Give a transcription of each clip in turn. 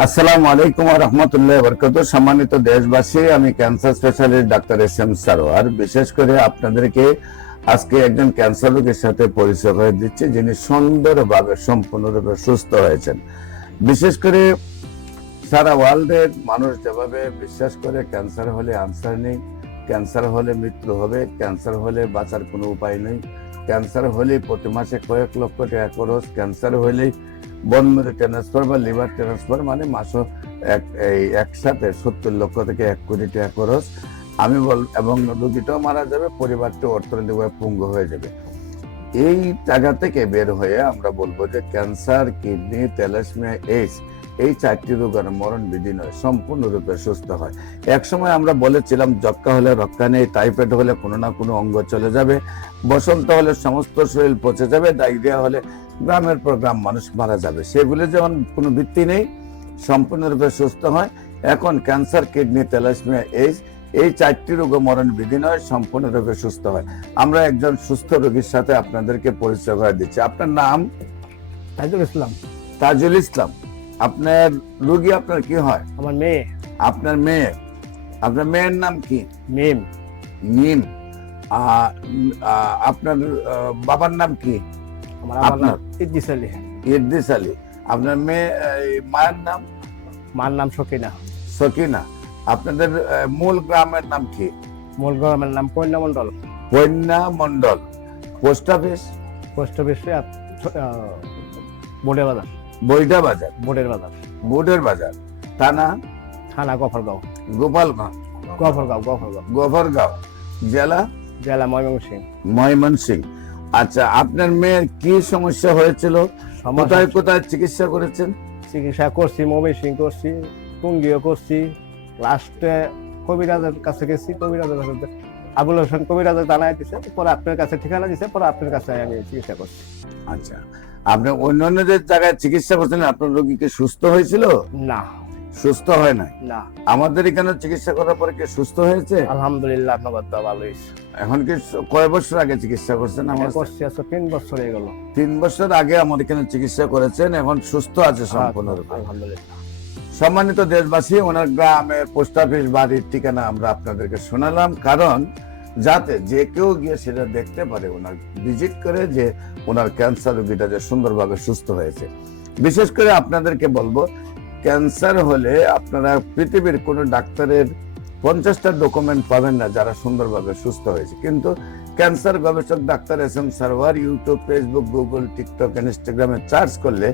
আসসালামু আলাইকুম ওয়া রাহমাতুল্লাহি ওয়া বারাকাতুহু। সম্মানিত দেশবাসী, আমি cancer specialist doctor SM. Sarwar. বিশেষ করে আপনাদেরকে আজকে একজন ক্যান্সার রোগীর সাথে পরিচয় করে দিচ্ছি, যিনি সুন্দরভাবে সম্পূর্ণরূপে সুস্থ হয়েছেন। বিশেষ করে সারা ওয়ার্ল্ডের মানুষ যেভাবে বিশ্বাস করে ক্যান্সার হলে আনসার নেই, ক্যান্সার হলে মৃত্যু হবে, ক্যান্সার হলে বাঁচার কোনো উপায় নেই, ক্যান্সার হলে প্রতি মাসে কয়েক লক্ষ টাকা খরচ, ক্যান্সার হলেই বোন মেরু ট্রান্সফার বা লিভার ট্রান্সফার, মানে মাসে একসাথে 70 লক্ষ থেকে 1 কোটি টাকা খরচ। আমি এবং রোগীটাও মারা যাবে, পরিবারটা অর্থনৈতিকভাবে পঙ্গু হয়ে যাবে। এই জায়গা থেকে বের হয়ে আমরা বলবো যে ক্যান্সার, কিডনি, থ্যালাসেমিয়া, এইডস এই 4টি রোগের মরণ বিধি নয়, সম্পূর্ণরূপে সুস্থ হয়। এক সময় আমরা বলেছিলাম যক্কা হলে রক্ষা নেই, টাইফয়েড হলে কোনো না কোনো অঙ্গ চলে যাবে, বসন্ত হলে সমস্ত শরীর পচে যাবে, ডায়রিয়া হলে গ্রামের পর গ্রাম মানুষ মারা যাবে। সেগুলি যেমন কোনো ভিত্তি নেই, সম্পূর্ণরূপে সুস্থ হয়। এখন ক্যান্সার, কিডনি, থ্যালাসেমিয়া, এইডস এই 4টি রোগ মরণ বিধি নয়, সম্পূর্ণরূপে সুস্থ হয়। আমরা একজন সুস্থ রোগীর সাথে আপনাদেরকে পরিচয় করে দিচ্ছি। আপনার নাম? তাজুল ইসলাম। তাজুল ইসলাম। আপনার রোগী আপনার কি হয়? আমার মেয়ে। আপনার মেয়ে? আপনার মেয়ের নাম কি? মিম। মিম। আপনার বাবার নাম কি? আমার বাবার নাম আপনার? ইদ্রিস আলী। ইদ্রিস আলী। আপনার মেয়ে মায়ের নাম? মার নাম সকিনা। সকিনা। আপনাদের মূল গ্রামের নাম কি? মূল গ্রামের নাম Payna Mondal. Payna Mondal. Post office? Post অফিসে বোর্ডের বাজার। বৈঠা বাজার। বোর্ডের বাজার। বোর্ডের বাজার। থানা? থানা গফরগাঁও। গোপালগঞ্জ। গফরগাঁও। গফরগাঁও। জেলা? জেলা ময়মনসিংহ। ময়মনসিংহ। আচ্ছা, আপনার মেয়ের কি সমস্যা হয়েছিল? কোথায় কোথায় চিকিৎসা করেছেন? চিকিৎসা করছি, ময়মনসিংহ করছি, টুঙ্গিও করছি, লাস্টে কবিরাজের কাছে গেছি। কবিরাজের কাছে আবুল হোসেন কবিরাজের জানাই দিছে, পরে আপনার কাছে ঠিকানা দিছে, পরে আপনার কাছে আমি চিকিৎসা করছি। আচ্ছা, আপনি অন্যান্য যে জায়গায় চিকিৎসা করছেন, আপনার রোগী কি সুস্থ হয়েছিল? না, সুস্থ হয় নাই। না। আমাদের এখানে চিকিৎসা করার পরে কি সুস্থ হয়েছে? আলহামদুলিল্লাহ, আপনার তো ভালো হয়েছে। এখন কি কয় বছর আগে চিকিৎসা করছেন? আমার করছি আজকে 3 বছর হয়ে গেল। 3 বছর আগে আমার এখানে চিকিৎসা করেছেন, এখন সুস্থ আছে সম্পূর্ণরূপে। আলহামদুলিল্লাহ। সম্মানিত দেশবাসী, ওনার গ্রামের পোস্ট অফিস, বাড়ির ঠিকানা আমরা আপনাদেরকে শোনালাম, কারণ যাতে যে কেউ গিয়ে সেটা দেখতে পারে, ওনার ভিজিট করে যে ওনার ক্যান্সার রোগীটা যে সুন্দরভাবে সুস্থ হয়েছে। বিশেষ করে আপনাদেরকে বলবো, ক্যান্সার হলে আপনারা পৃথিবীর কোনো ডাক্তারের 50টা ডকুমেন্ট পাবেন না যারা সুন্দরভাবে সুস্থ হয়েছে, কিন্তু ক্যান্সার গবেষক doctor SM. Sarwar YouTube, Facebook, Google, TikTok, ইনস্টাগ্রামে সার্চ করলে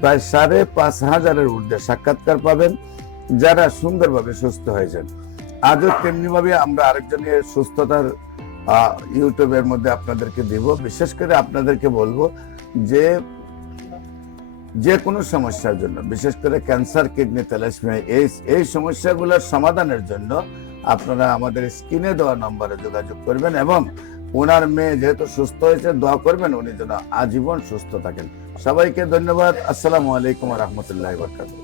প্রায় 5,500-এর ঊর্ধ্বে সাক্ষাৎকার পাবেন যারা সুন্দরভাবে সুস্থ হয়েছেন। আজও তেমনি ভাবে আমরা আরেকজনের সুস্থতার ইউটিউবের মধ্যে আপনাদেরকে দিব। বিশেষ করে আপনাদেরকে বলবো যে যে কোনো সমস্যার জন্য, বিশেষ করে ক্যান্সার, কিডনি, থ্যালাসেমিয়া, এই সমস্যাগুলোর সমাধানের জন্য আপনারা আমাদের স্ক্রিনে দেওয়া নম্বরে যোগাযোগ করবেন, এবং ওনার মেয়ে যেহেতু সুস্থ হয়েছে, দোয়া করবেন উনি যেন আজীবন সুস্থ থাকেন। সবাইকে ধন্যবাদ। আসসালামু আলাইকুম ওয়া রাহমাতুল্লাহি ওয়া বারাকাতুহু।